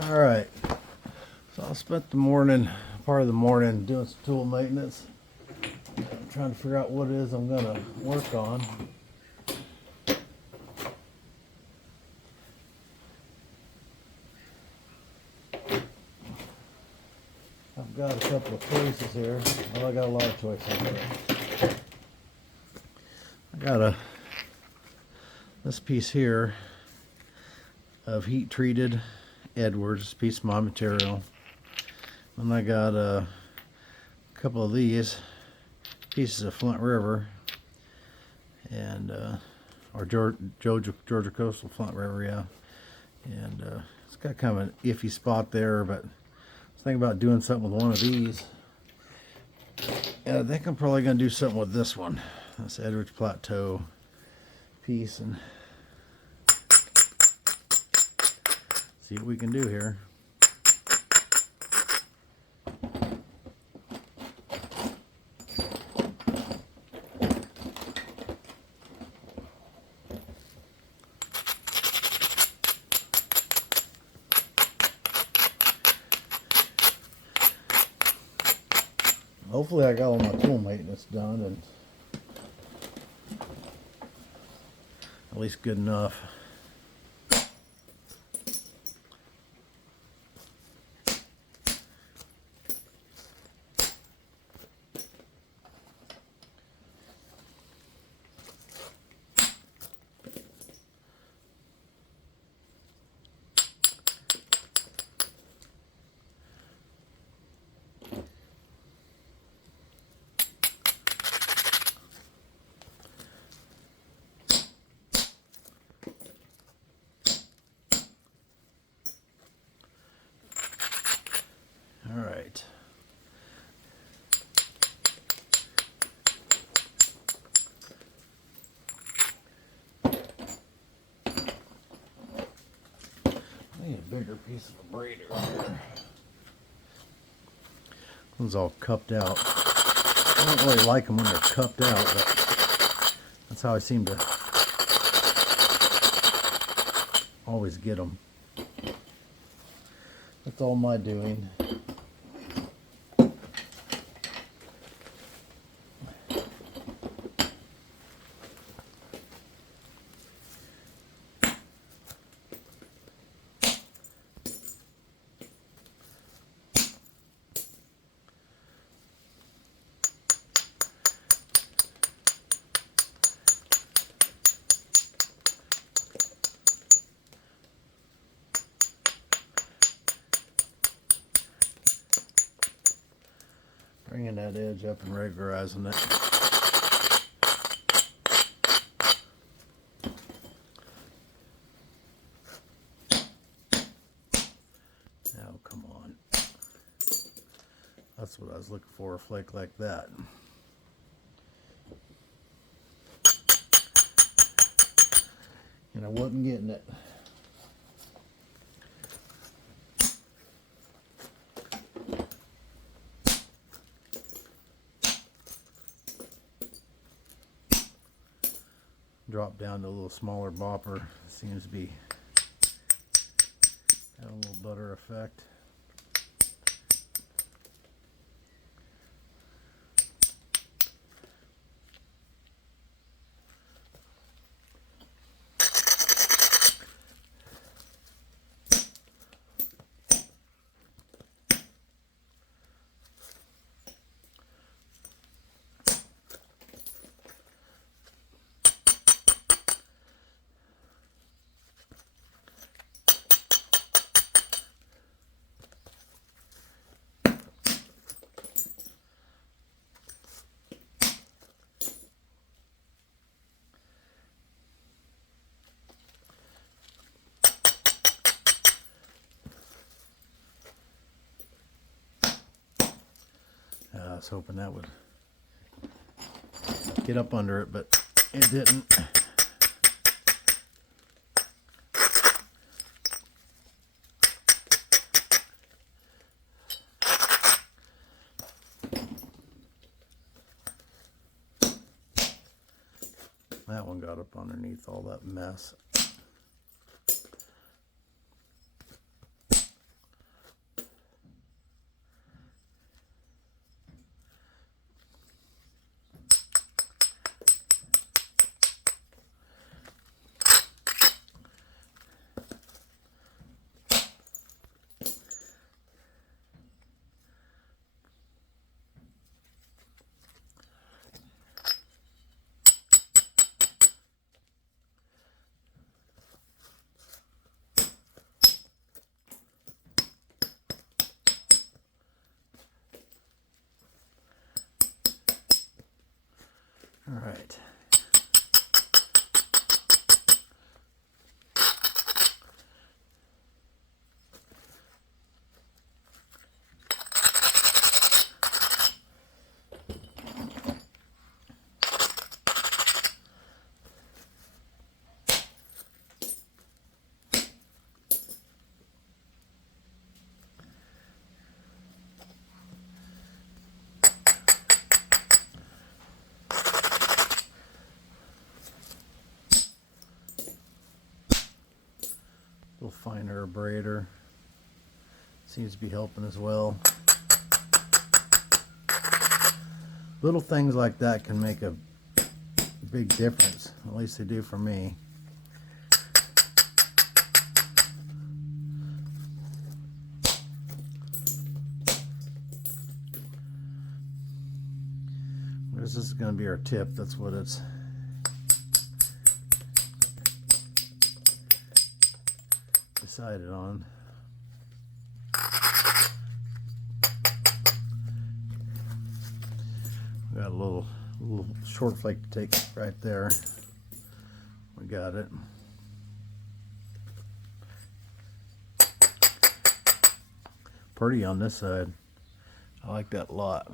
All right, so I spent part of the morning doing some tool maintenance. I'm trying to figure out what it is I'm gonna work on. I've got a couple of choices here. Well, I got a lot of choices here. I got this piece here of heat treated Edwards, piece of my material. And I got a couple of these pieces of Flint River and or Georgia Coastal Flint River, yeah. And it's got kind of an iffy spot there, but I was thinking about doing something with one of these. And I think I'm probably going to do something with this one, this Edwards Plateau piece, and see what we can do here. Hopefully I got all my tool maintenance done and at least good enough. All right. I need a bigger piece of a braider here. One's all cupped out. I don't really like them when they're cupped out, but that's how I seem to always get them. That's all my doing. Bringing that edge up and regularizing it. Now, come on. That's what I was looking for, a flake like that. And I wasn't getting it. Drop down to a little smaller bopper. Seems to be having a little better effect. I was hoping that would get up under it, but it didn't. That one got up underneath all that mess. right. Little finer abrader seems to be helping as well. Little things like that can make a big difference. At least they do for me. This is going to be our tip. That's what it's decided on. We got a little short flake to take right there. We got it. Pretty on this side. I like that a lot.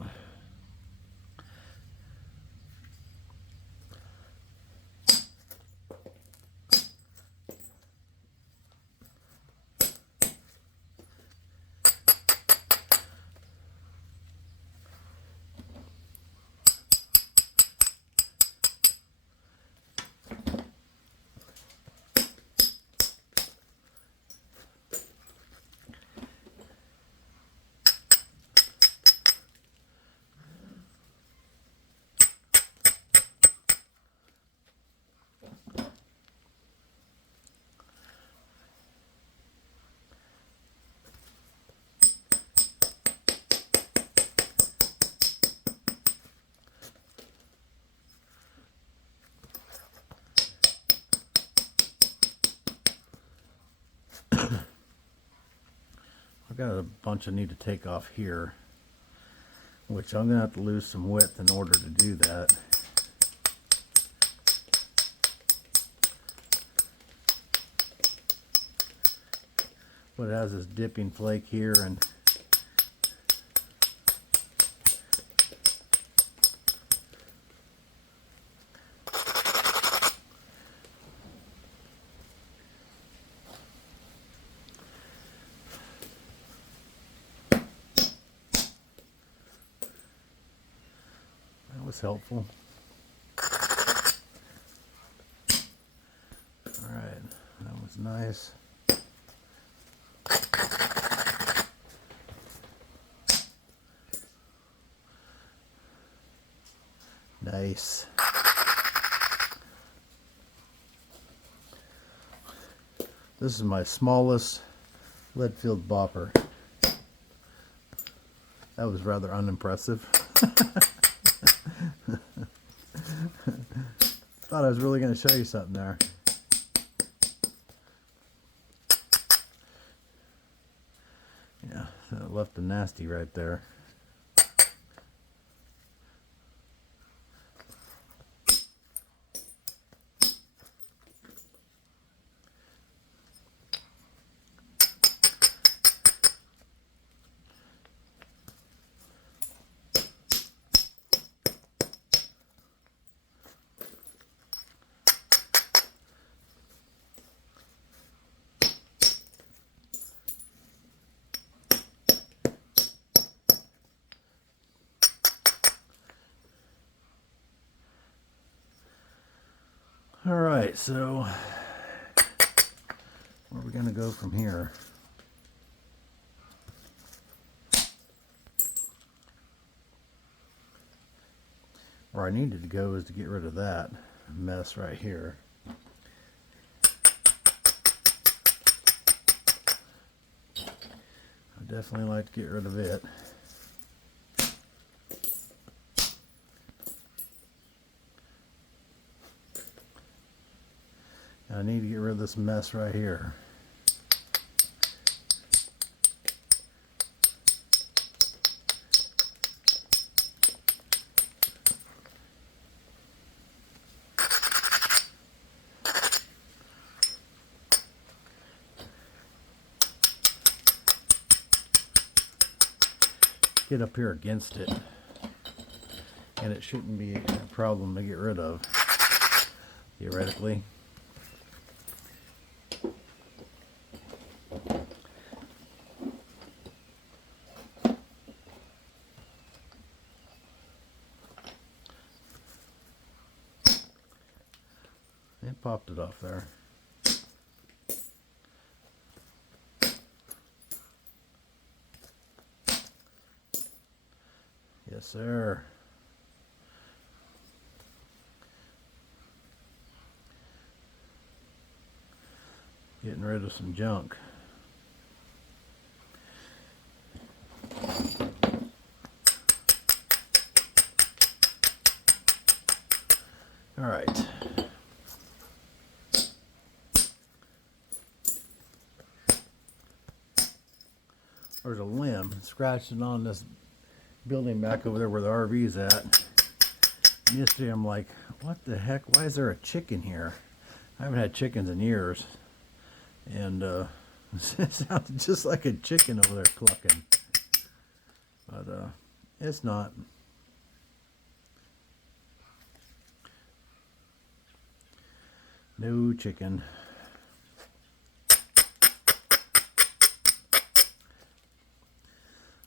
I've got a bunch I need to take off here, which I'm going to have to lose some width in order to do that. But it has this dipping flake here, and was helpful. All right, that was nice. Nice. This is my smallest lead-filled bopper. That was rather unimpressive. Thought I was really going to show you something there. Yeah, that left a nasty right there. All right, so where are we going to go from here? Where I needed to go is to get rid of that mess right here. I definitely like to get rid of it. I need to get rid of this mess right here. get up here against it, and it shouldn't be a problem to get rid of, theoretically. It popped it off there. Yes, sir. Getting rid of some junk. All right. There's a limb scratching on this building back over there where the RV's at. And yesterday I'm like, what the heck? Why is there a chicken here? I haven't had chickens in years. And it sounded just like a chicken over there clucking. But it's not. No chicken.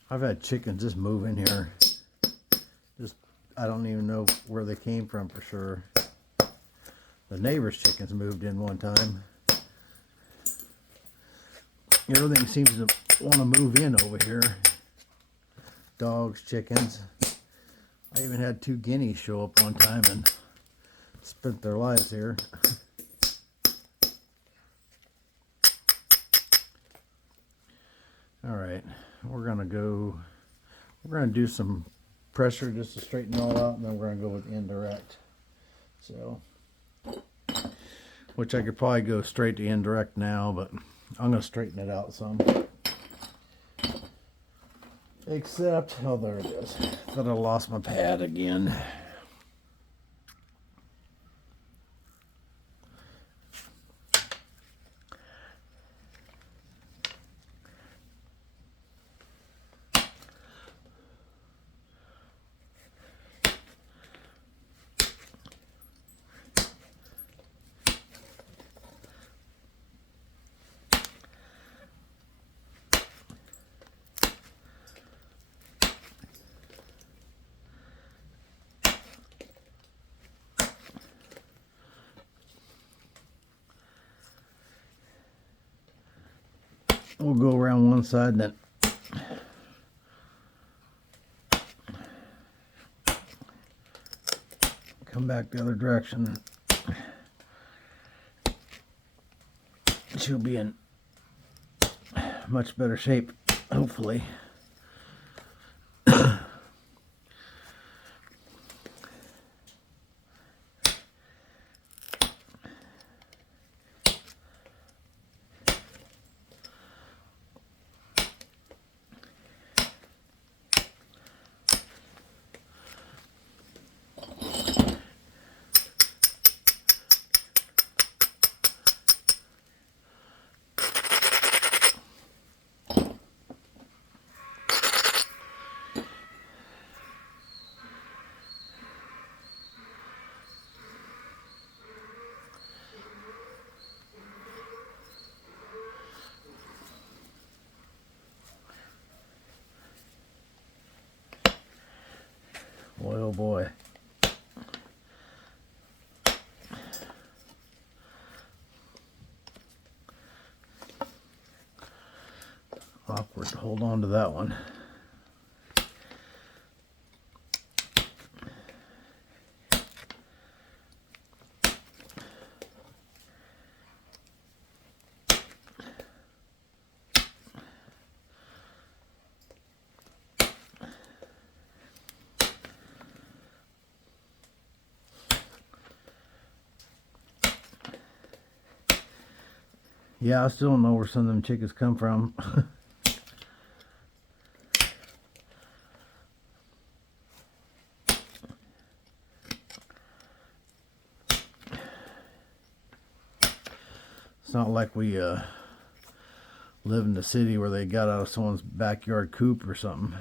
I've had chickens just move in here. Just, I don't even know where they came from for sure. The neighbor's chickens moved in one time. Everything seems to want to move in over here. Dogs, chickens. I even had 2 guineas show up one time and spent their lives here. All right, we're gonna do some pressure just to straighten it all out, and then we're gonna go with indirect. So, which I could probably go straight to indirect now, but I'm gonna straighten it out some. Except, oh, there it is. Thought I lost my pad again. We'll go around one side and then come back the other direction. She'll be in much better shape, hopefully. Boy, oh boy. Awkward to hold on to that one. Yeah, I still don't know where some of them chickens come from. It's not like we live in the city where they got out of someone's backyard coop or something.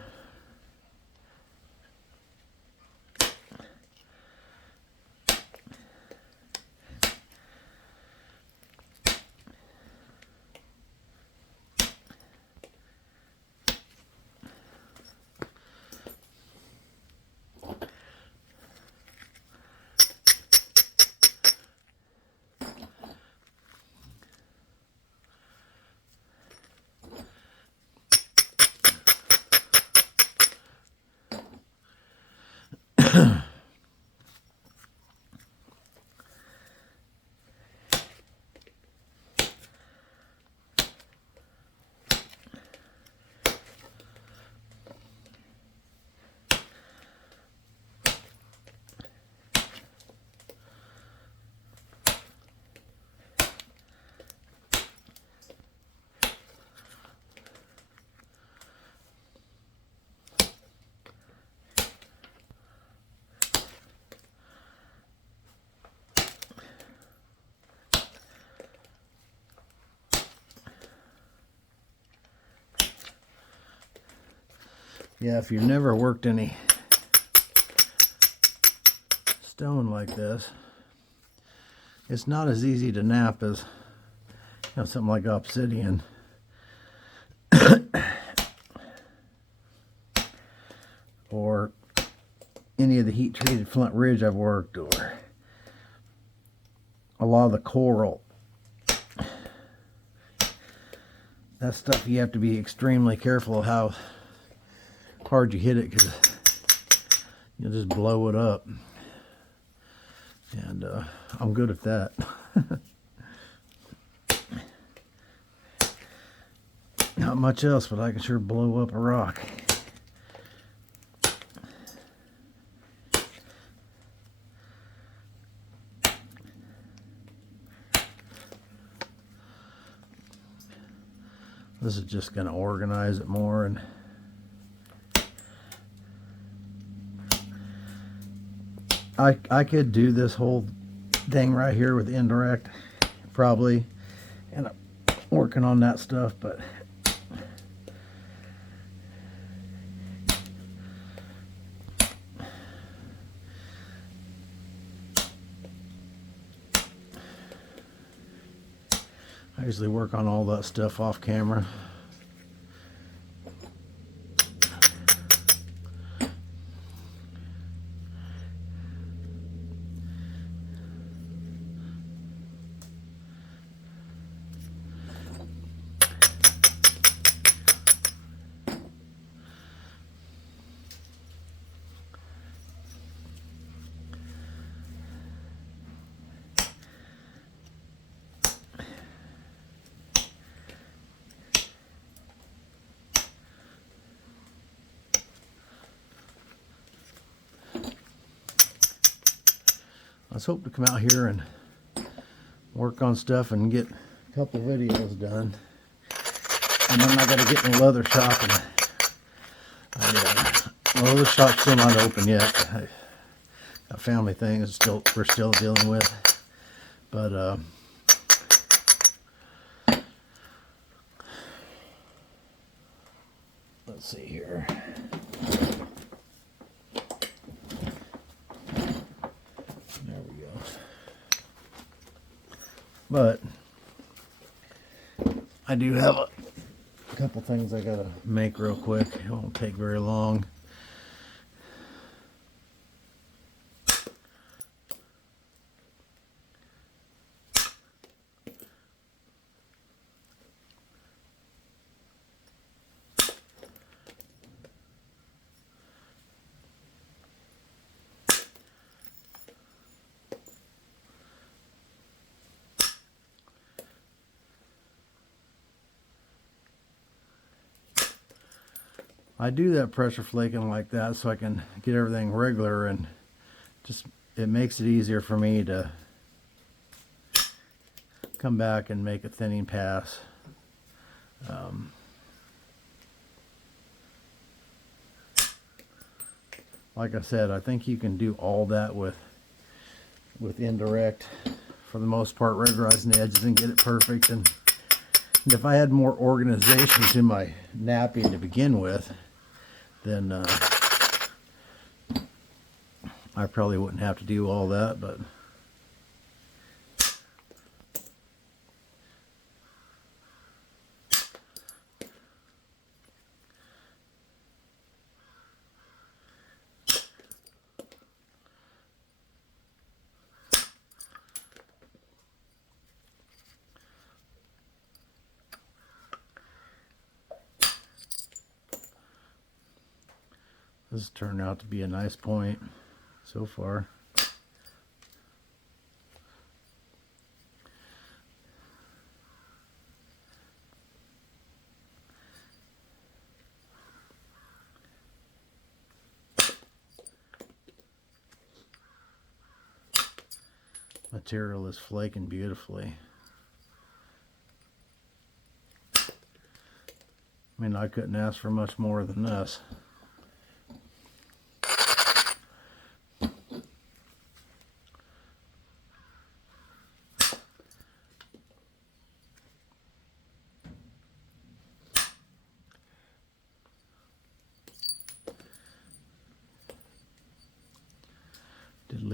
Yeah, if you've never worked any stone like this, it's not as easy to nap as, you know, something like obsidian. Or any of the heat treated Flint Ridge I've worked, or a lot of the coral. That stuff, you have to be extremely careful of how hard you hit it, because you'll just blow it up. And I'm good at that. Not much else, but I can sure blow up a rock. This is just going to organize it more. And I could do this whole thing right here with indirect, probably, and I'm working on that stuff, but I usually work on all that stuff off camera. Let's hope to come out here and work on stuff and get a couple videos done. And then I got to get in the leather shop, and well, the shop's still not open yet. Got family things we're still dealing with, but let's see here. There we go. But I do have a couple things I gotta make real quick. It won't take very long. I do that pressure flaking like that so I can get everything regular, and just it makes it easier for me to come back and make a thinning pass. Like I said, I think you can do all that with indirect for the most part, regularizing the edges and get it perfect. And if I had more organization to my napping to begin with, then I probably wouldn't have to do all that. But this has turned out to be a nice point so far. Material is flaking beautifully. I mean, I couldn't ask for much more than this.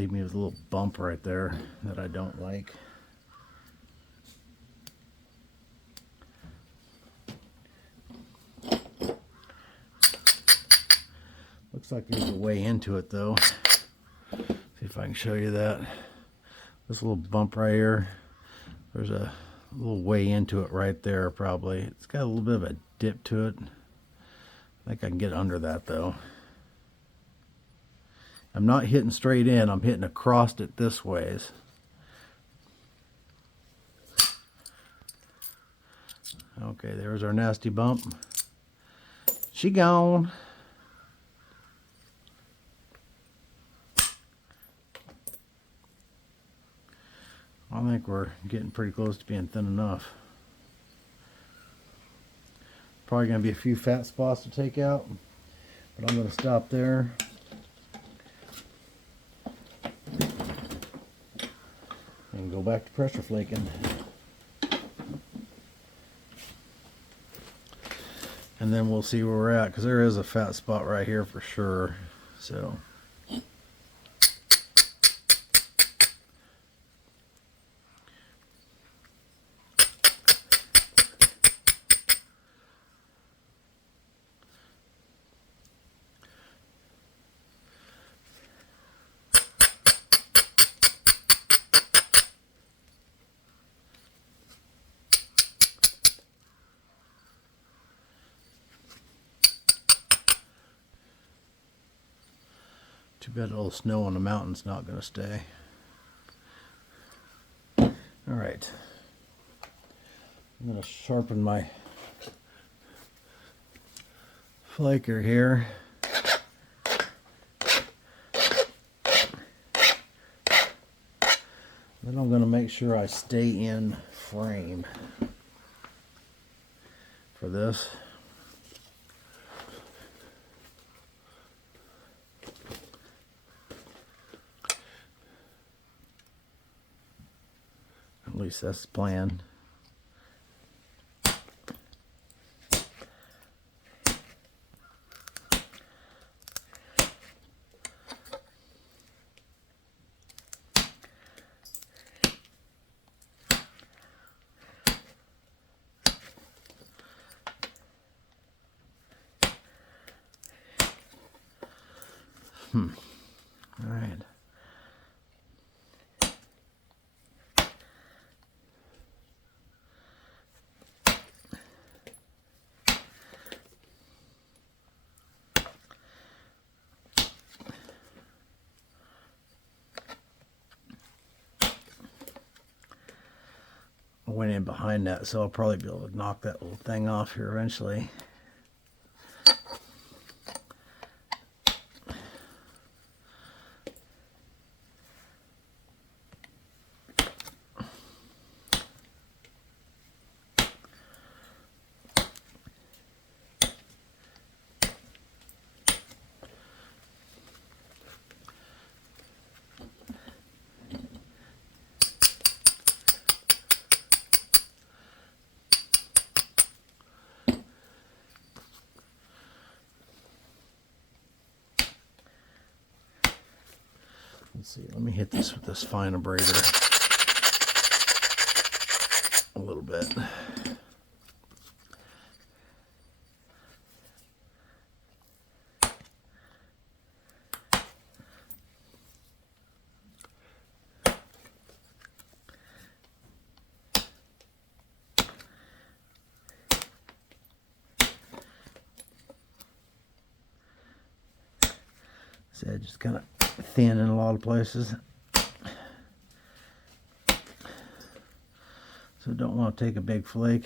leave me with a little bump right there that I don't like. Looks like there's a way into it though. See if I can show you that. This little bump right here, there's a little way into it right there probably. It's got a little bit of a dip to it. I think I can get under that though. I'm not hitting straight in, I'm hitting across it this ways. Okay, there's our nasty bump. She gone. I think we're getting pretty close to being thin enough. Probably going to be a few fat spots to take out, but I'm going to stop there. And go back to pressure flaking. And then we'll see where we're at, because there is a fat spot right here for sure. So too bad a little snow on the mountain's not going to stay. Alright. I'm going to sharpen my flaker here. Then I'm going to make sure I stay in frame for this. At least that's the plan. All right. I went in behind that, so I'll probably be able to knock that little thing off here eventually. Let's see, let me hit this with this fine abrader a little bit. See, I just kind of thin in a lot of places, so don't want to take a big flake.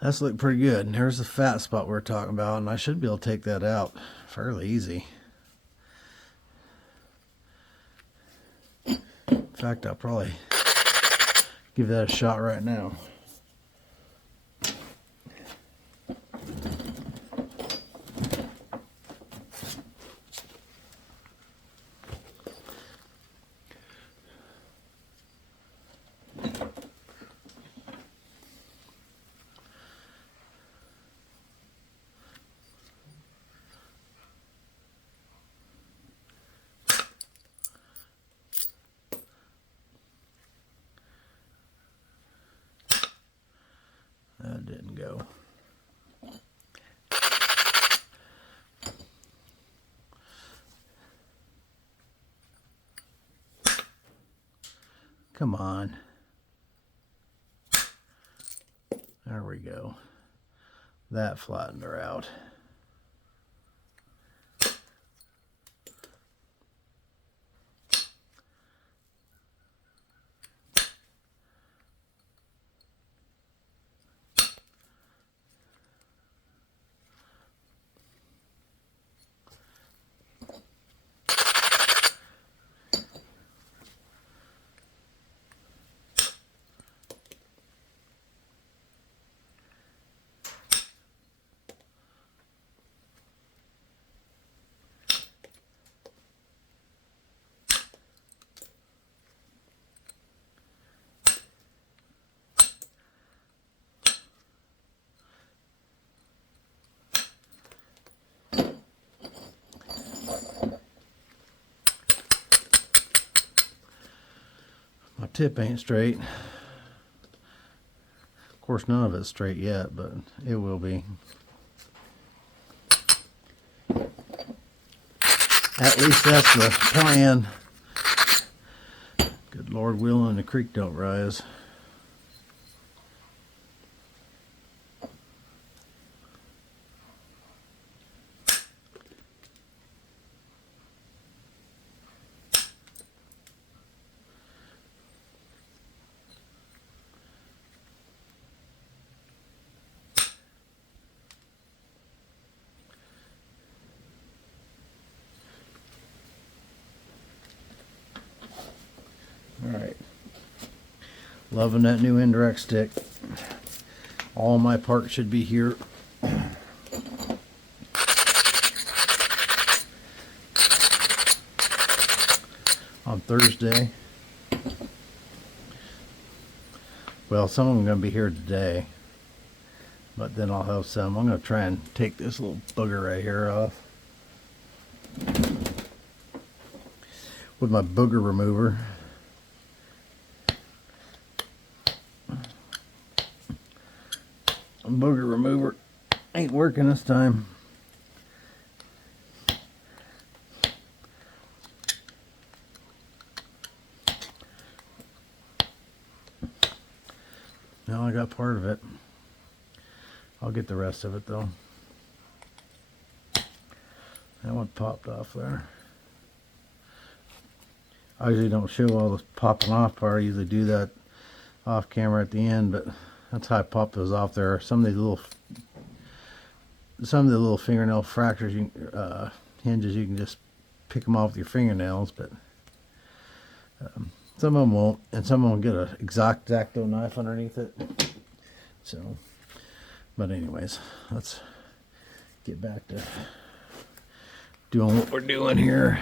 That's looking pretty good. And here's the fat spot we were talking about, and I should be able to take that out fairly easy. In fact, I'll probably give that a shot right now. That didn't go. Come on. There we go. That flattened her out. My tip ain't straight. Of course, none of it's straight yet, but it will be. At least that's the plan. Good Lord willing, the creek don't rise. Alright, loving that new indirect stick. All my parts should be here. On Thursday. Well, some of them are going to be here today, but then I'll have some. I'm going to try and take this little booger right here off with my booger remover. Booger remover ain't working this time. Now I got part of it. I'll get the rest of it though. That one popped off there. I usually don't show all the popping off part. I usually do that off camera at the end, but that's how I pop those off there. Some of the little fingernail fractures, hinges, you can just pick them off with your fingernails, but some of them won't, and some of them get an X-Acto knife underneath it. So, but anyways, let's get back to doing what we're doing here.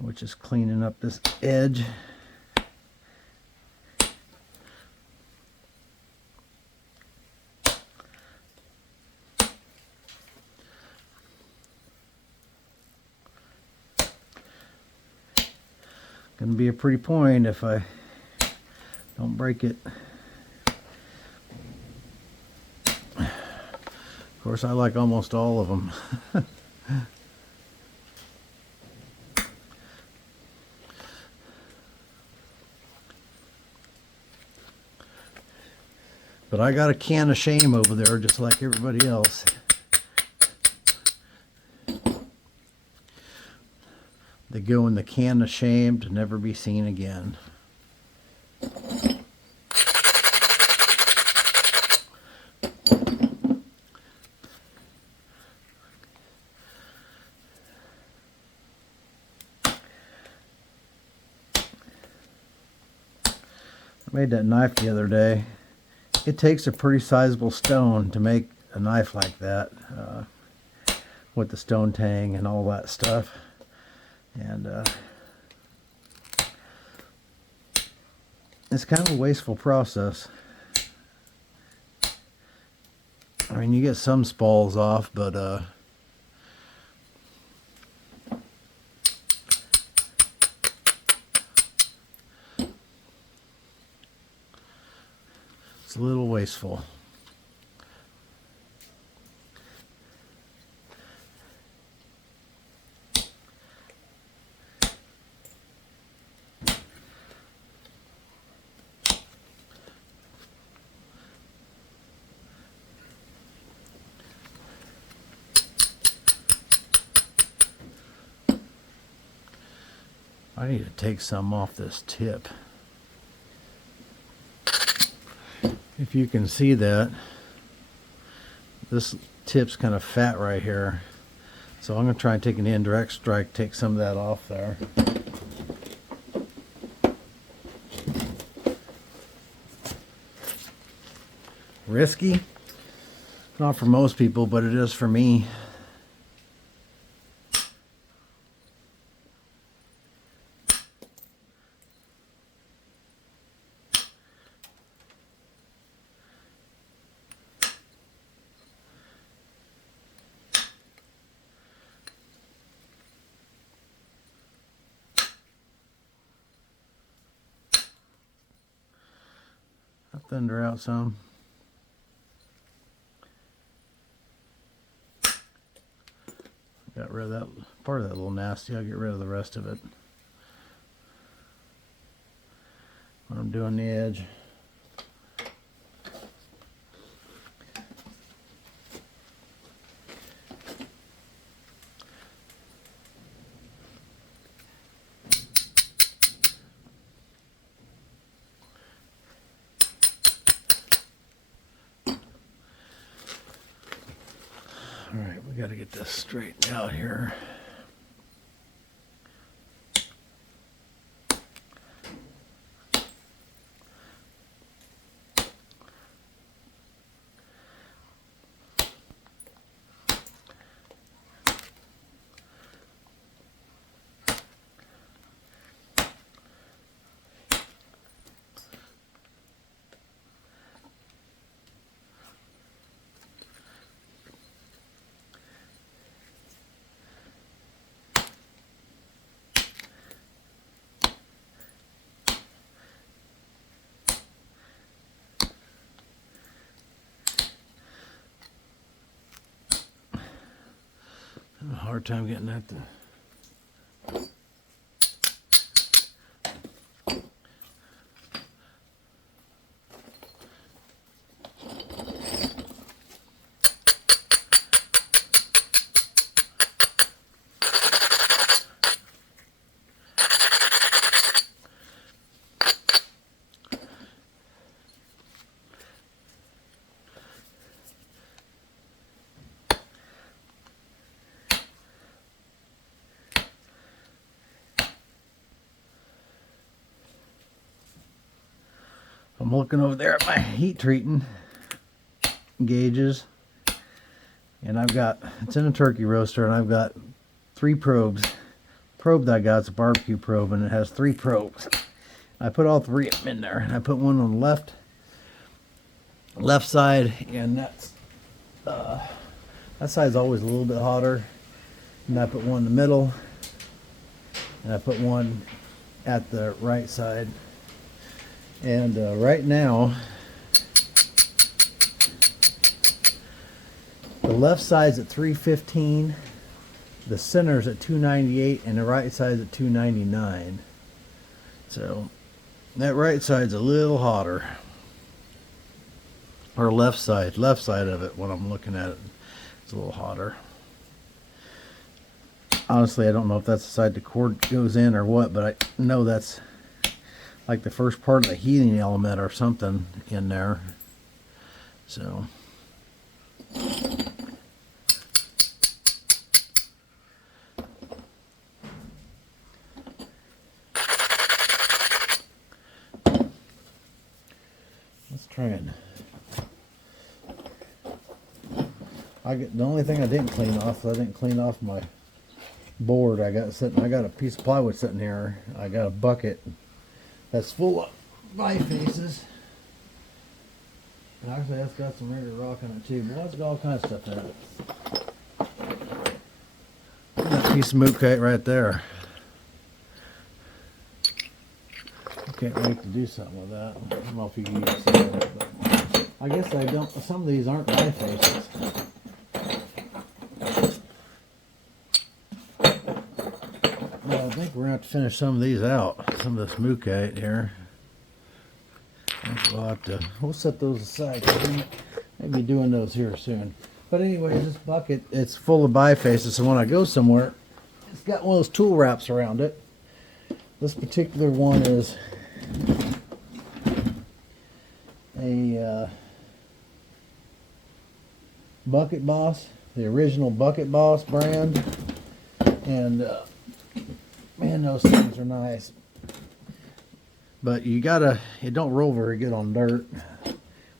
Which is cleaning up this edge. Gonna be a pretty point if I don't break it. Of course, I like almost all of them. But I got a can of shame over there, just like everybody else. They go in the can of shame to never be seen again. I made that knife the other day. It takes a pretty sizable stone to make a knife like that, with the stone tang and all that stuff. And it's kind of a wasteful process. I mean, you get some spalls off, but it's a little wasteful. I need to take some off this tip. If you can see that, this tip's kind of fat right here. So I'm going to try and take an indirect strike, take some of that off there. Risky? Not for most people, but it is for me. I'll thunder out some. Got rid of that part of that little nasty. I'll get rid of the rest of it when I'm doing the edge. All right, we got to get this straightened out here. A hard time getting that to. I'm looking over there at my heat treating gauges, and I've got, it's in a turkey roaster, and I've got 3 probes. The probe that I got is a barbecue probe, and it has 3 probes. I put all 3 of them in there, and I put one on the left side, and that side's always a little bit hotter. And I put one in the middle, and I put one at the right side. And right now, the left side's at 315, the center's at 298, and the right side's at 299. So that right side's a little hotter. Or left side of it, when I'm looking at it, it's a little hotter. Honestly, I don't know if that's the side the cord goes in or what, but I know that's like the first part of the heating element or something in there. So let's try and the only thing I didn't clean off, I didn't clean off my board. I got a piece of plywood sitting here. I got a bucket that's full of bifaces. And actually, that's got some regular rock in it too. Well, it's got all kinds of stuff in it. That piece of mookaite right there. I can't wait to do something with that. I don't know if you can use some of it, but I guess I don't. Some of these aren't bifaces. Well, I think we're gonna have to finish some of these out. Some of this mookaite here. We'll set those aside. Maybe doing those here soon. But anyways, this bucket, it's full of bifaces, so when I go somewhere, it's got one of those tool wraps around it. This particular one is a Bucket Boss, the original Bucket Boss brand. And man, those things are nice. But you gotta, it don't roll very good on dirt,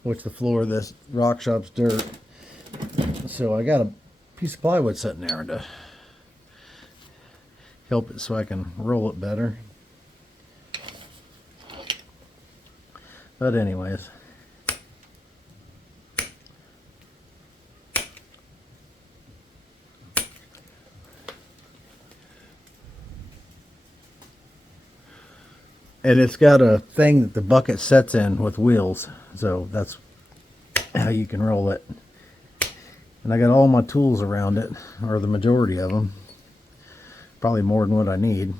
which the floor of this rock shop's dirt. So I got a piece of plywood sitting there to help it so I can roll it better. But anyways. And it's got a thing that the bucket sets in with wheels, so that's how you can roll it. And I got all my tools around it, or the majority of them. Probably more than what I need.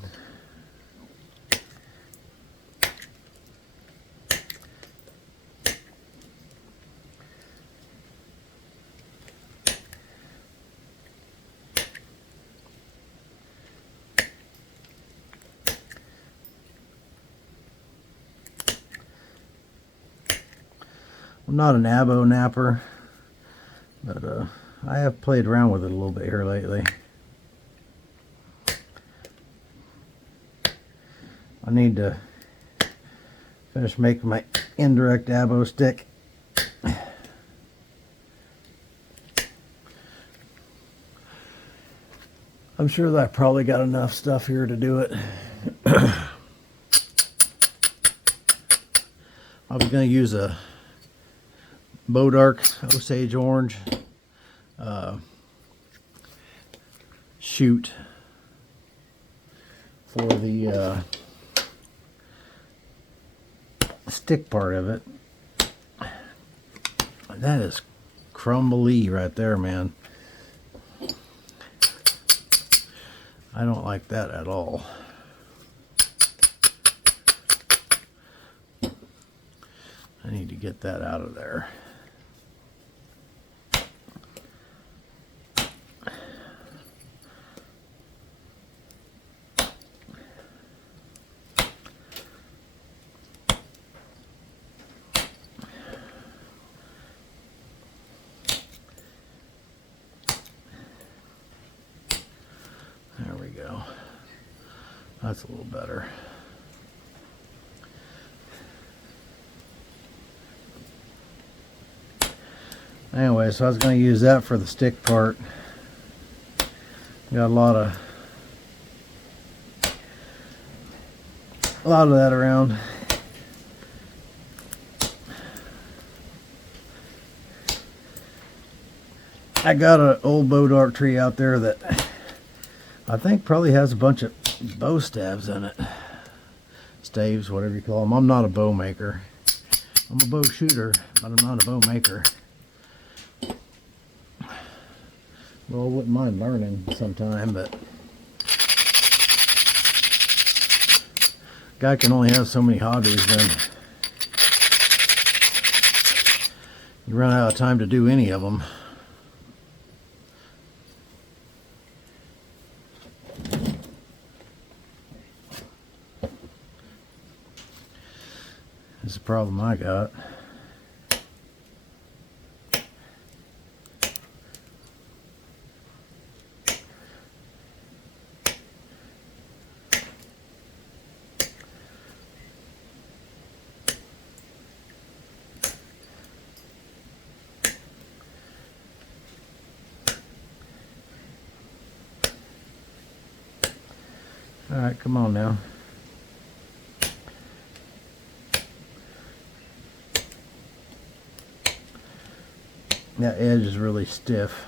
I'm not an abo napper, but I have played around with it a little bit here lately. I need to finish making my indirect abo stick. I'm sure that I probably got enough stuff here to do it. I was going to use a Bodark Osage Orange shoot for the stick part of it. That is crumbly right there, man. I don't like that at all. I need to get that out of there. There we go. That's a little better. Anyway, so I was going to use that for the stick part. Got a lot of that around. I got an old Bodark tree out there that I think probably has a bunch of bow stabs in it. Staves, whatever you call them. I'm not a bow maker. I'm a bow shooter, but I'm not a bow maker. Well, I wouldn't mind learning sometime, but guy can only have so many hobbies, then you run out of time to do any of them. problem I got. All right, come on now. That edge is really stiff.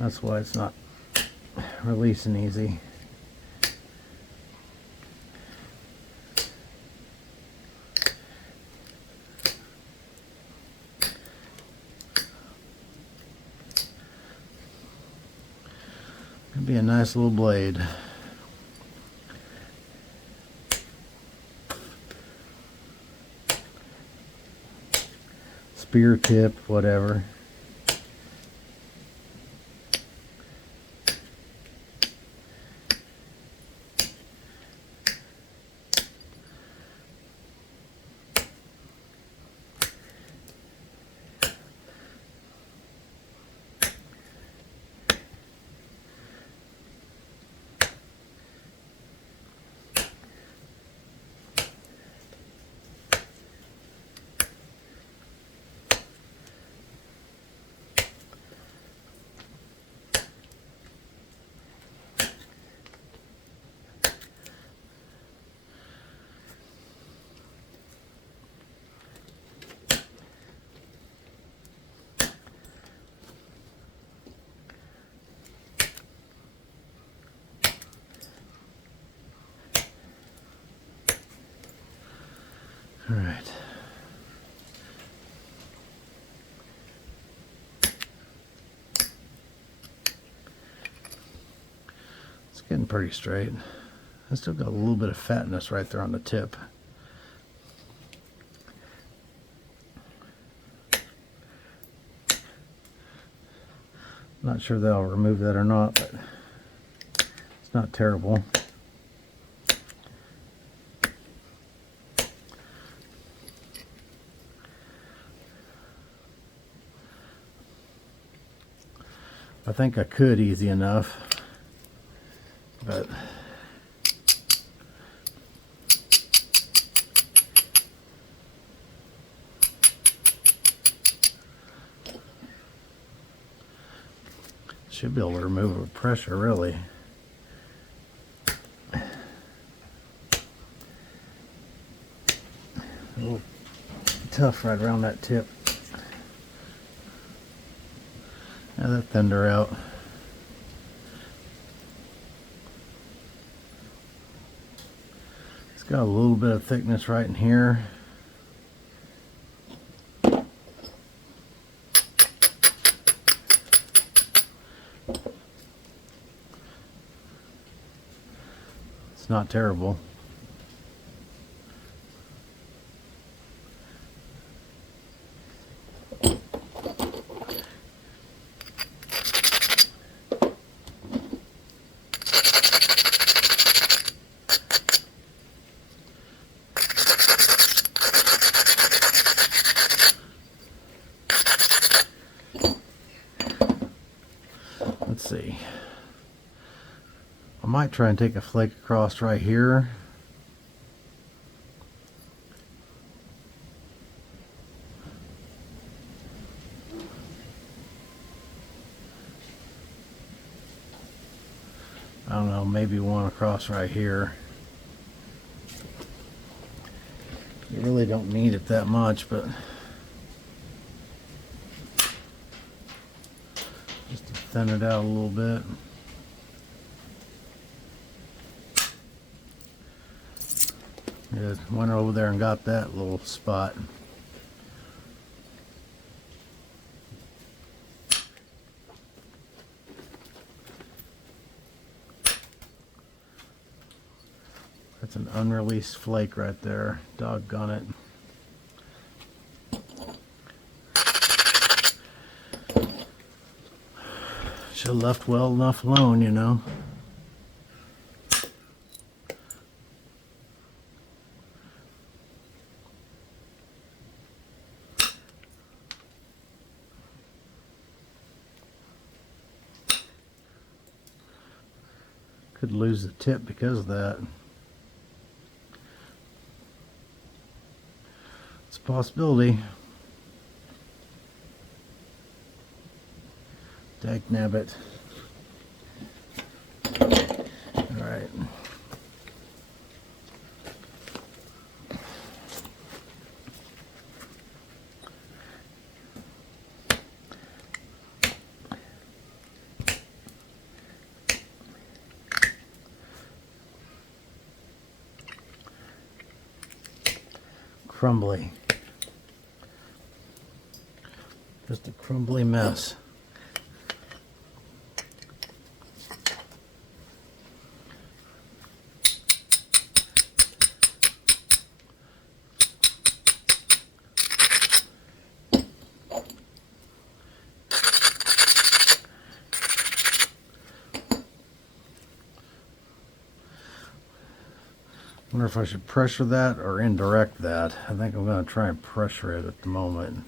That's why it's not releasing easy. It'd be a nice little blade. Spear tip, whatever. All right. It's getting pretty straight. I still got a little bit of fatness right there on the tip. Not sure that I'll remove that or not, but it's not terrible. I think I could easy enough, but should be able to remove it with pressure, really. A little tough right around that tip. Now that thinned her out. It's got a little bit of thickness right in here. It's not terrible. Let's see. I might try and take a flake across right here. I don't know, maybe one across right here. You really don't need it that much, but just to thin it out a little bit. Good. Went over there and got that little spot. That's an unreleased flake right there. Doggone it. Should have left well enough alone, you know. Could lose the tip because of that. It's a possibility. Dagnabbit. Alright. Crumbly. Just a crumbly mess. I wonder if I should pressure that or indirect that. I think I'm going to try and pressure it at the moment.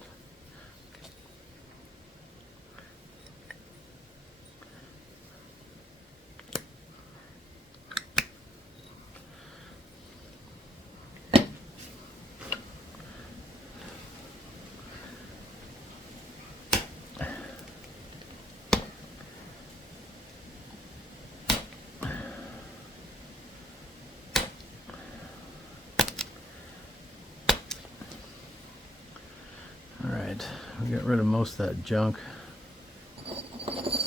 Alright, we got rid of most of that junk.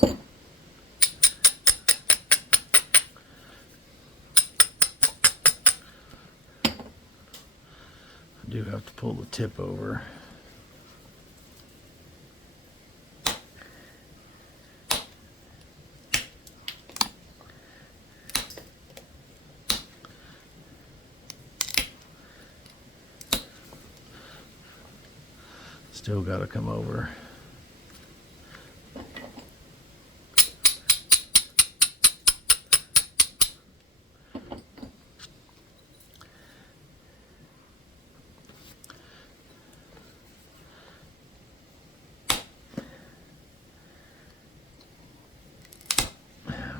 I do have to pull the tip over. Still got to come over.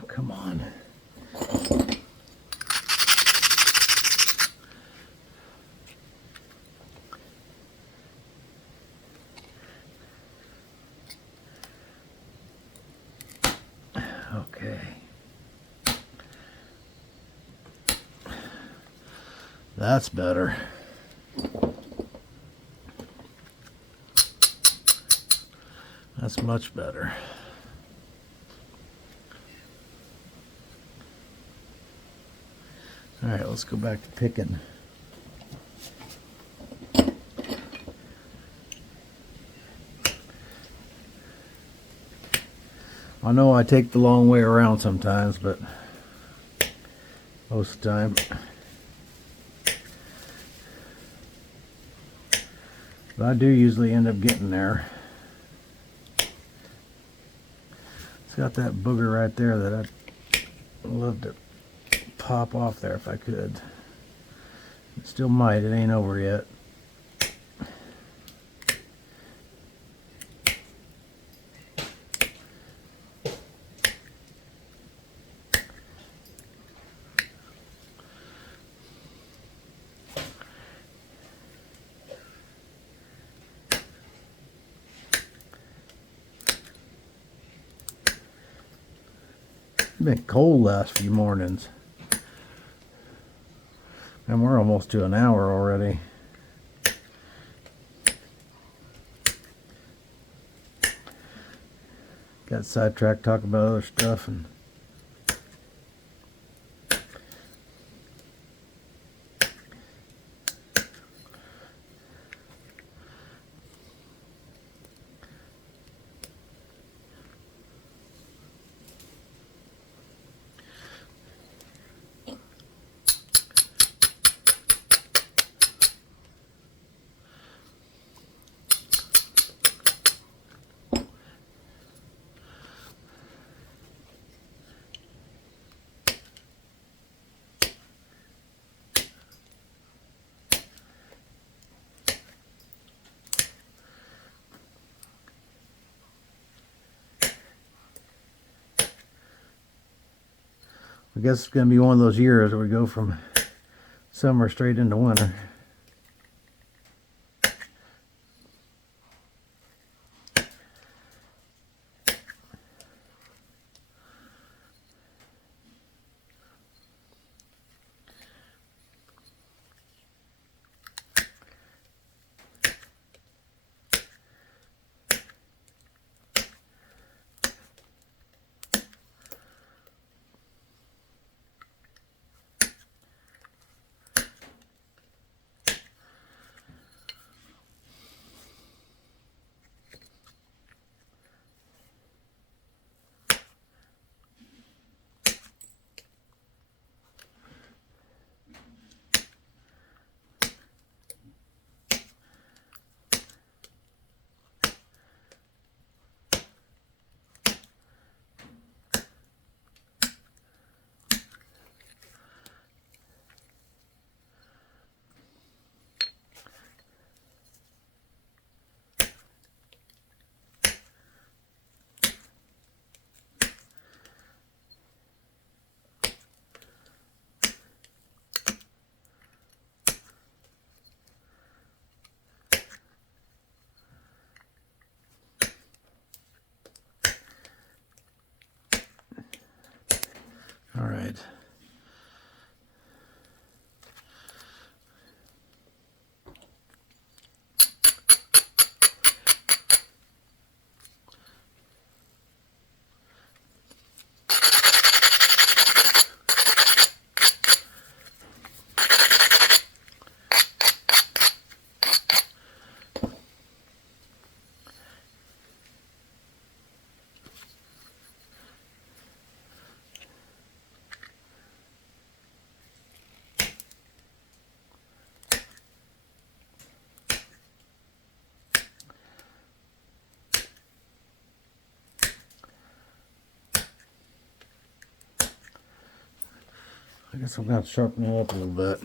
Come on. Okay. That's better. That's much better. All right, let's go back to picking. I know I take the long way around sometimes, but most of the time. But I do usually end up getting there. It's got that booger right there that I'd love to pop off there if I could. It still might, it ain't over yet. It's been cold last few mornings. And we're almost to an hour already. Got sidetracked talking about other stuff and I guess it's going to be one of those years where we go from summer straight into winter. All right. I guess I'm going to sharpen it up a little bit.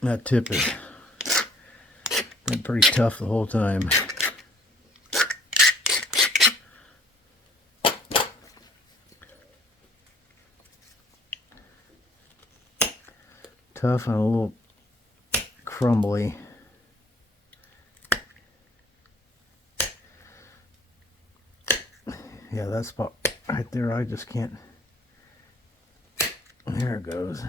That tip has been pretty tough the whole time. Tough and a little crumbly. Yeah, that spot right there, I just can't. There it goes.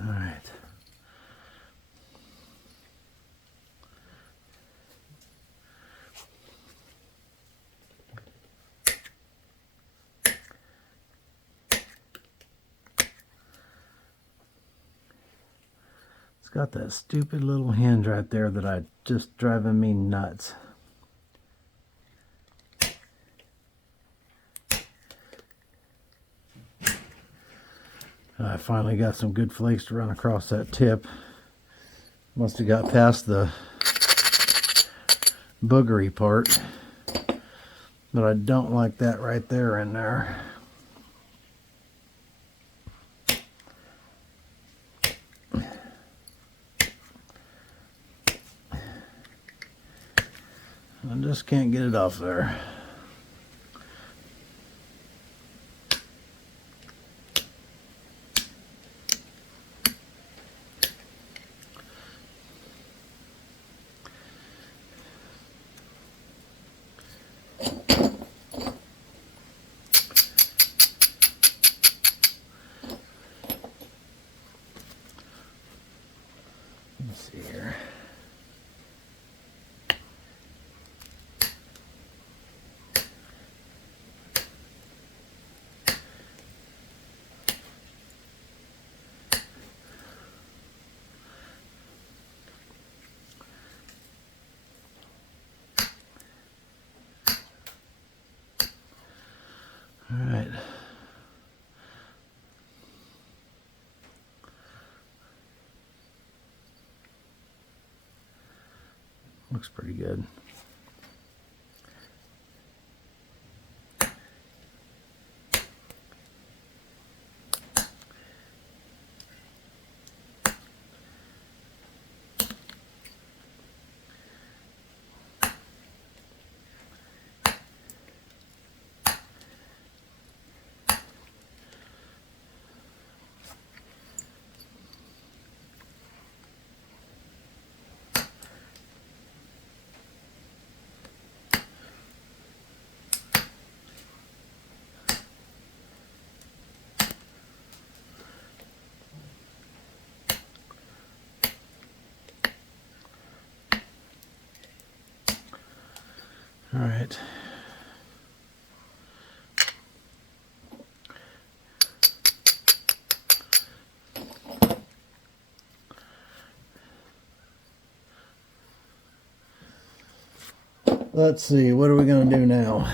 All right. It's got that stupid little hinge right there that I just driving me nuts. I finally got some good flakes to run across that tip. Must have got past the boogery part, but I don't like that right there in there. I just can't get it off there. Let's see here. All right. Looks pretty good. All right. Let's see, what are we going to do now?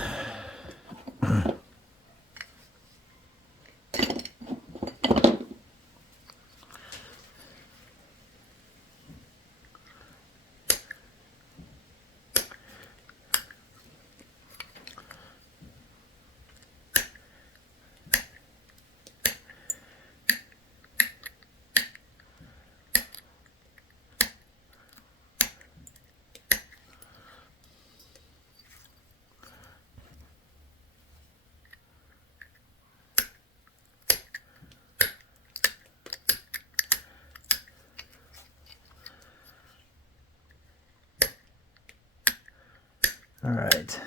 All right.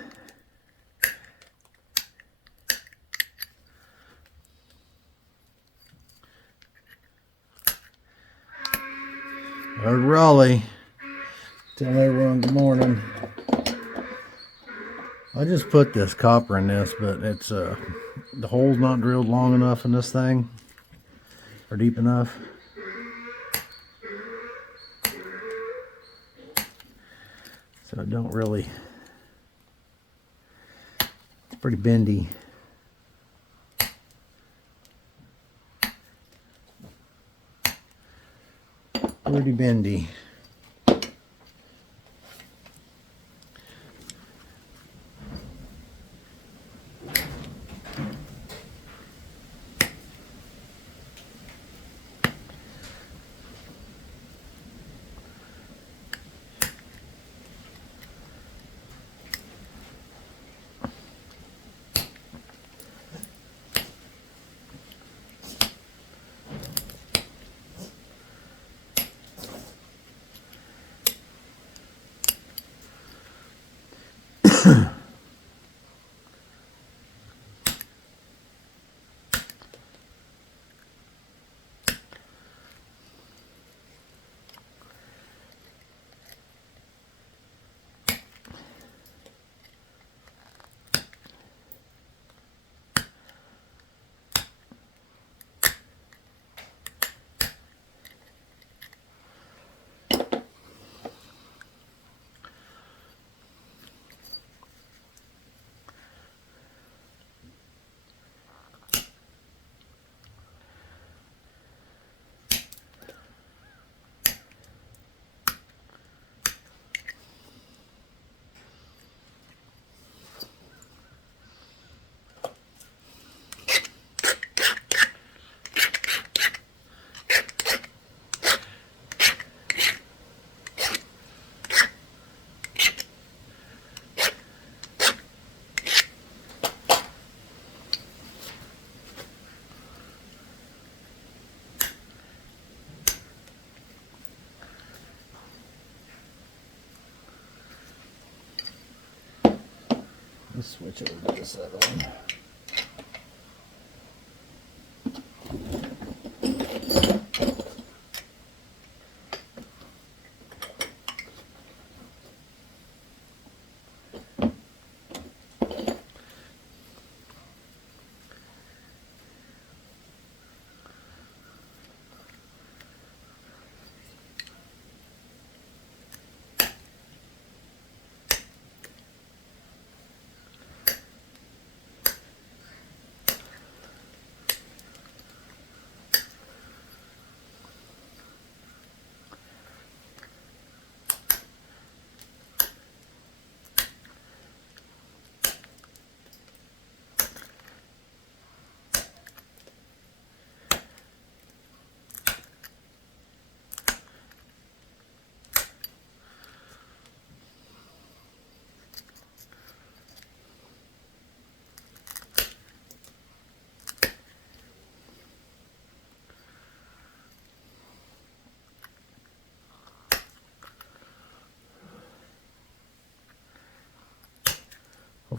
Heard Raleigh. Tell everyone good morning. I just put this copper in this, but it's the hole's not drilled long enough in this thing, or deep enough. So it don't really, it's pretty bendy. Pretty bendy. Let's switch over to this other one.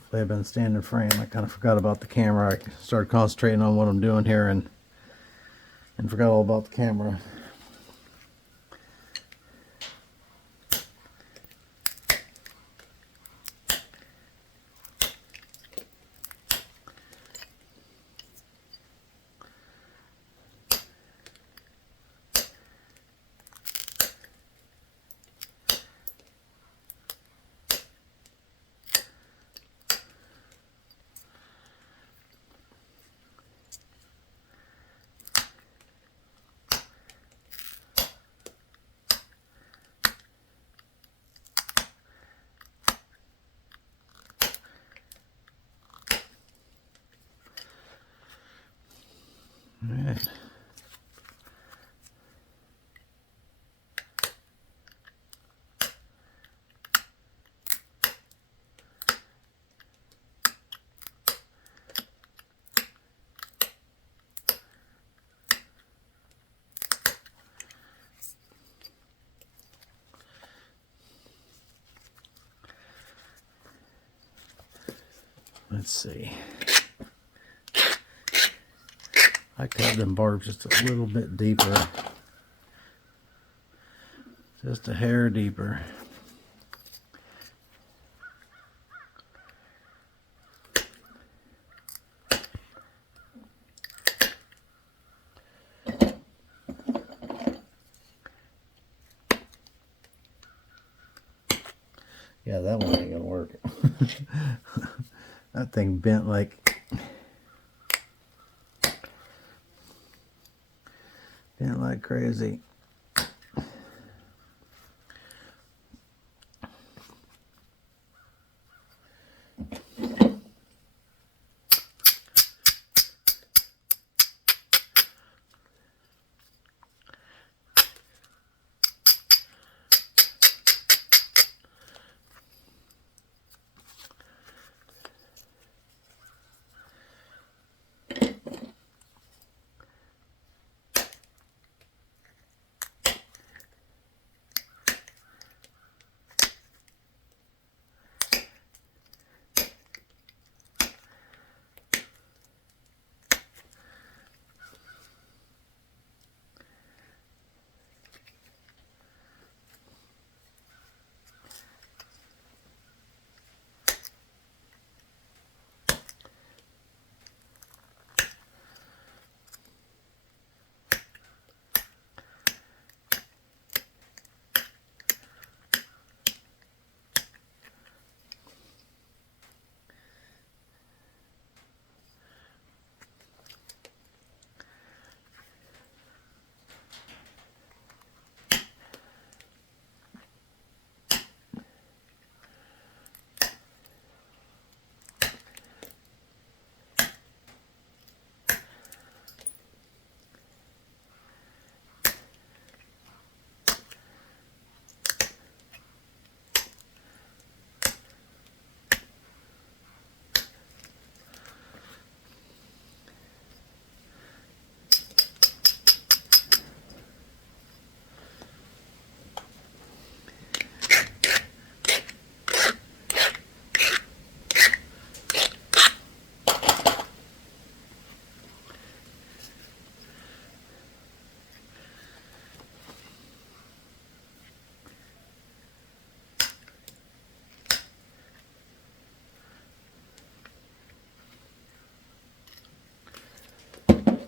Hopefully I've been staying in frame. I kind of forgot about the camera. I started concentrating on what I'm doing here and forgot all about the camera. All right. Let's see. I cut them barbs just a little bit deeper. Just a hair deeper. Yeah, that one ain't gonna work. That thing bent like crazy.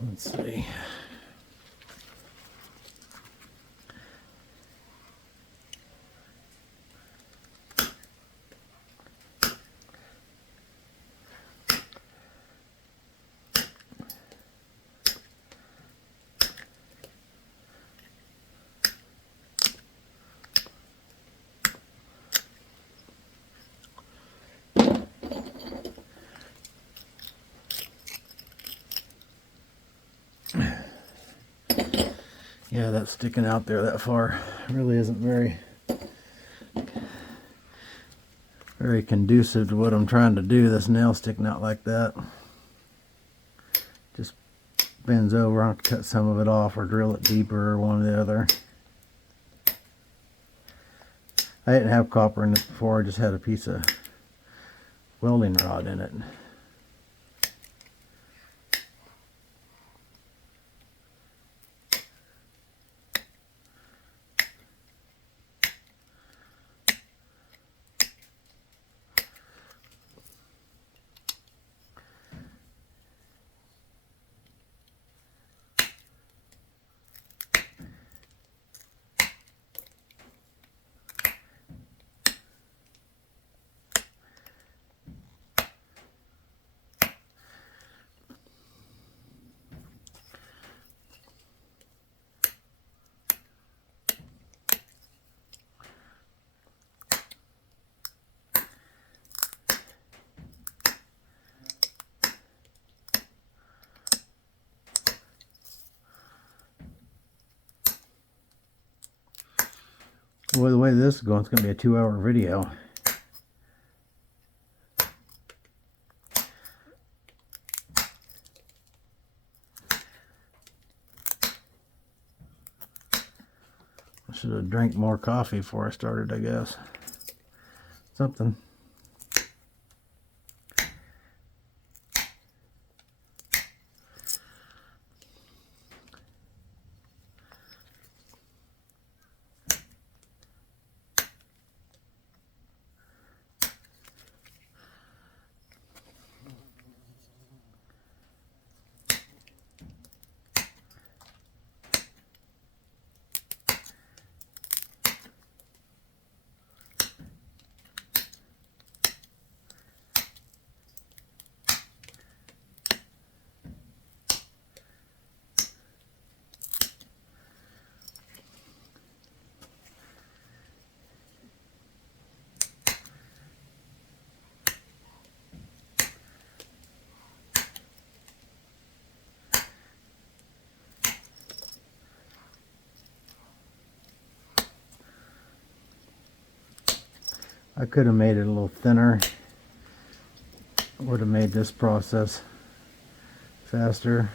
Let's see. Yeah, that's sticking out there that far really isn't very conducive to what I'm trying to do. This nail sticking out like that just bends over. I'll cut some of it off or drill it deeper or one or the other. I didn't have copper in it before. I just had a piece of welding rod in it. Well, the way this is going, it's going to be a 2-hour video. I should have drank more coffee before I started, I guess. Something. I could have made it a little thinner. Would have made this process faster,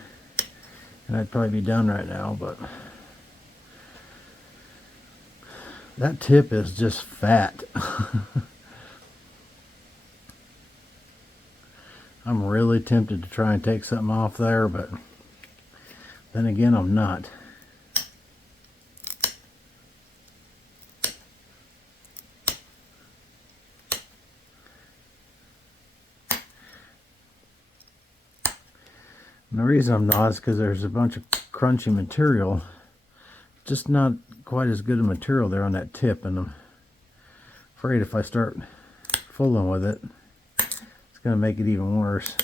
and I'd probably be done right now, but that tip is just fat. I'm really tempted to try and take something off there, but then again, I'm not. And the reason I'm not is because there's a bunch of crunchy material, just not quite as good a material there on that tip, and I'm afraid if I start fooling with it, it's going to make it even worse.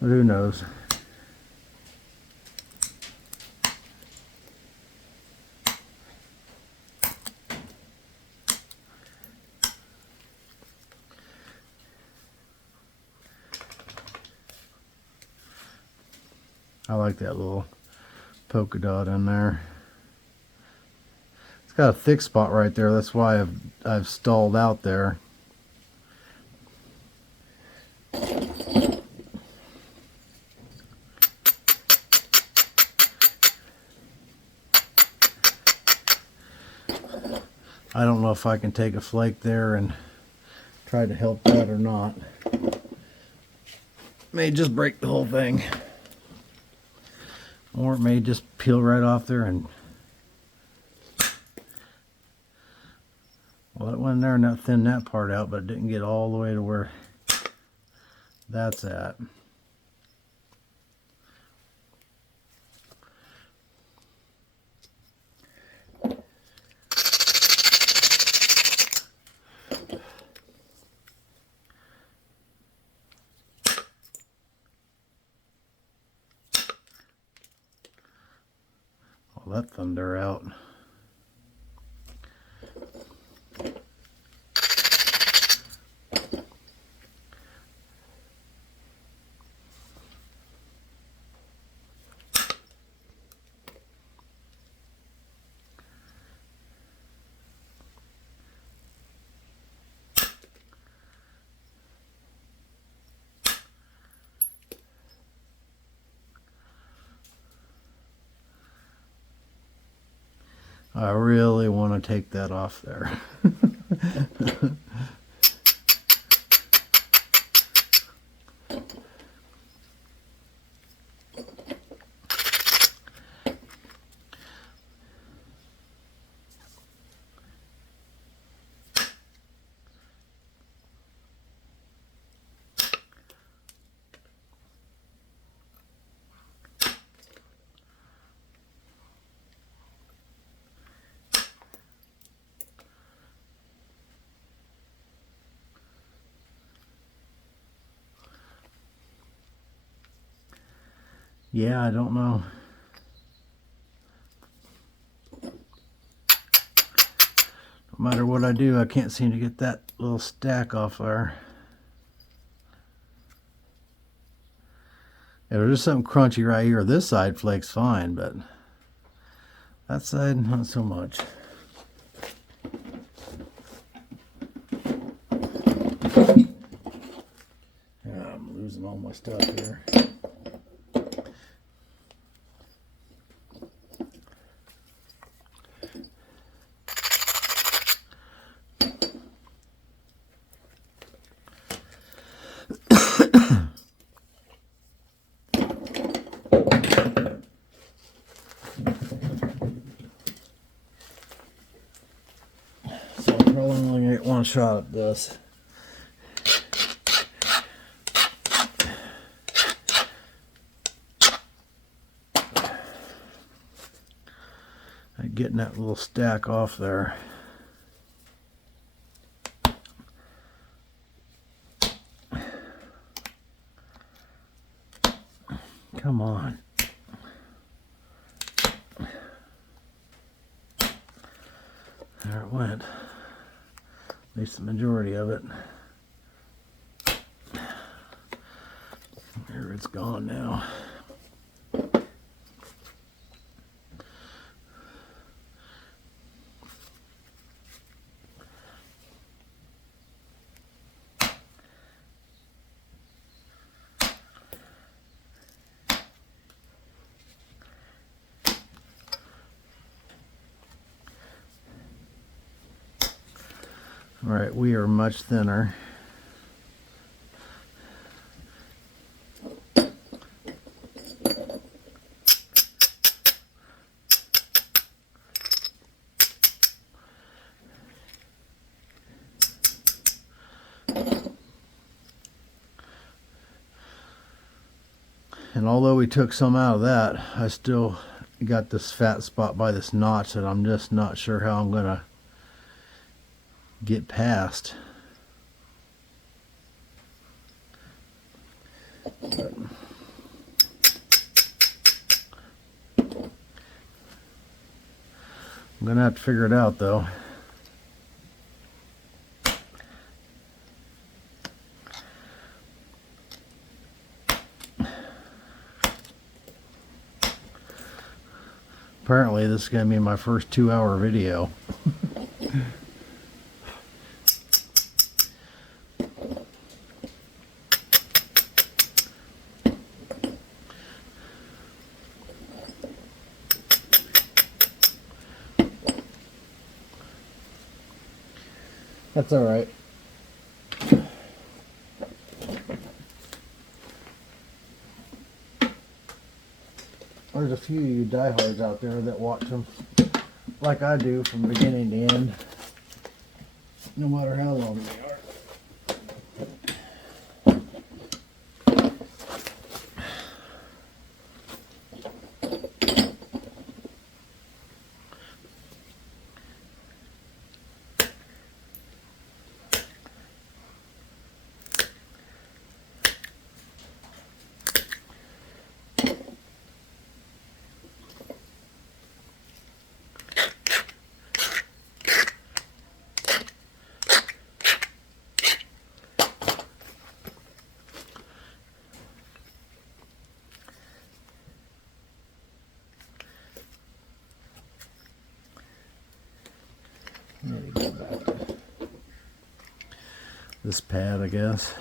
But who knows? I like that little polka dot in there. It's got a thick spot right there. That's why I've stalled out there. I don't know if I can take a flake there and try to help that or not. May just break the whole thing. Or it may just peel right off there and... Well, it went in there and that thinned that part out, but it didn't get all the way to where that's at. Let thunder out. I really want to take that off there. Yeah, I don't know. No matter what I do, I can't seem to get that little stack off there. If there's something crunchy right here, this side flakes fine, but that side, not so much. Yeah, I'm losing all my stuff here. So I'm probably only going to get one shot at this. Getting that little stack off there. Come on. There it went. At least the majority of it. There, it's gone now. All right, we are much thinner. And although we took some out of that, I still got this fat spot by this notch that I'm just not sure how I'm gonna get past. But I'm gonna have to figure it out though. Apparently this is going to be my first 2-hour video. That's all right. There's a few of you diehards out there that watch them like I do from beginning to end, no matter how long they are. Maybe go back to this pad, I guess.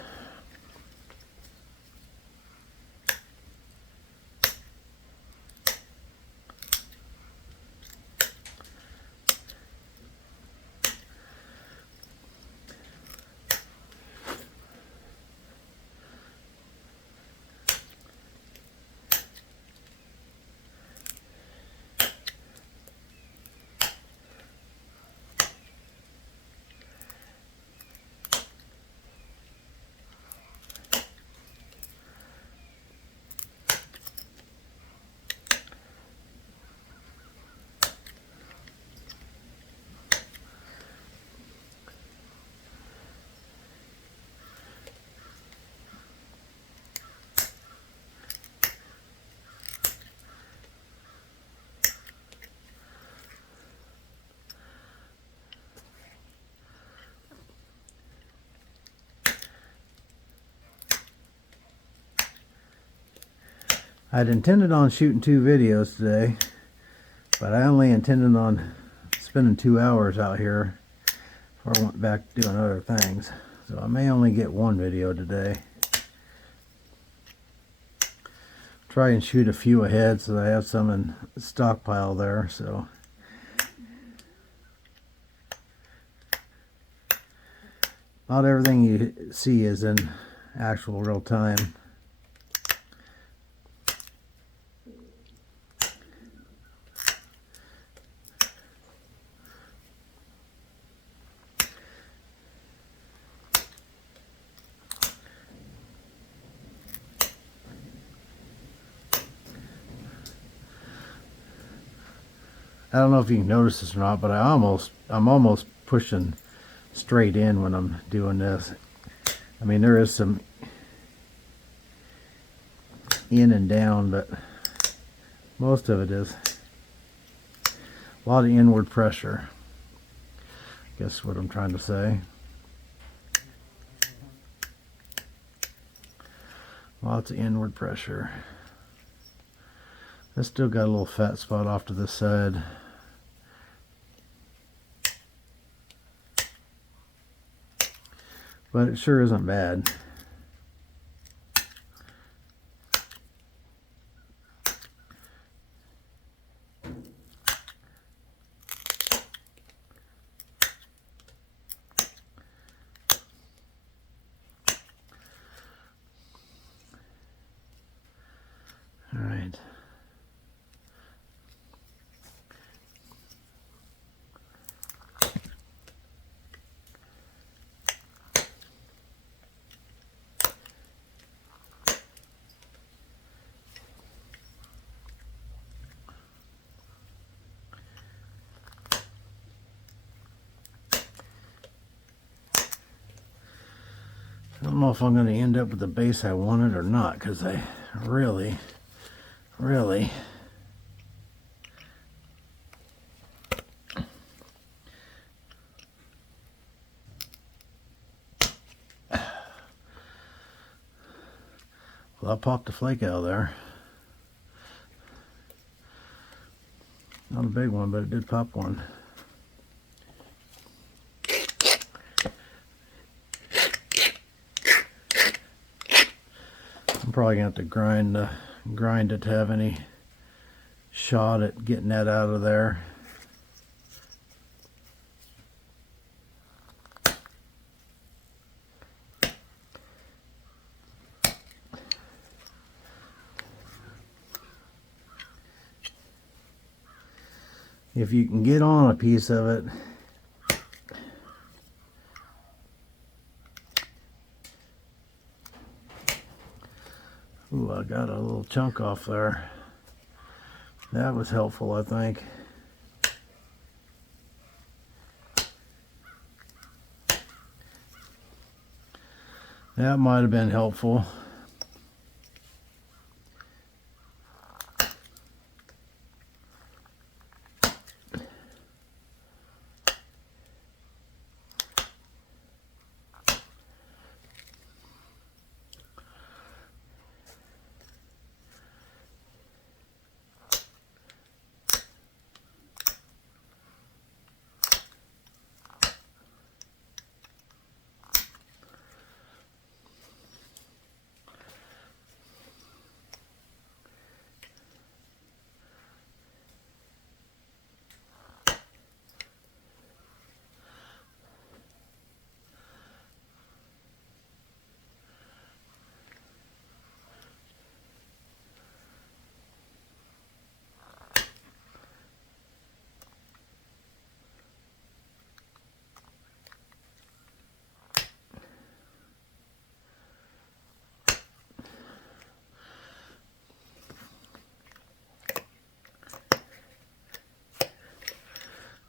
I'd intended on shooting 2 videos today, but I only intended on spending 2 hours out here before I went back doing other things. So I may only get 1 video today. Try and shoot a few ahead so that I have some in stockpile there. So not everything you see is in actual real time. I don't know if you can notice this or not, but I'm almost pushing straight in when I'm doing this. I mean, there is some in and down, but most of it is a lot of inward pressure. I guess what I'm trying to say. Lots of inward pressure. I still got a little fat spot off to this side. But it sure isn't bad. All right. I don't know if I'm going to end up with the base I wanted or not, because I really well, I popped a flake out of there. Not a big one, but it did pop one. I'm probably going to have to grind it to have any shot at getting that out of there. If you can get on a piece of it, ooh, I got a little chunk off there. That was helpful, I think. That might have been helpful.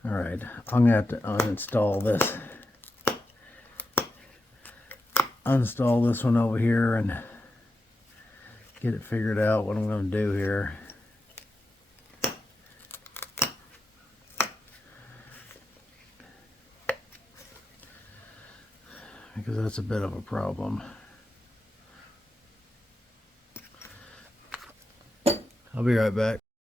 Alright, I'm going to have to uninstall this. Uninstall this one over here and get it figured out what I'm going to do here. Because that's a bit of a problem. I'll be right back.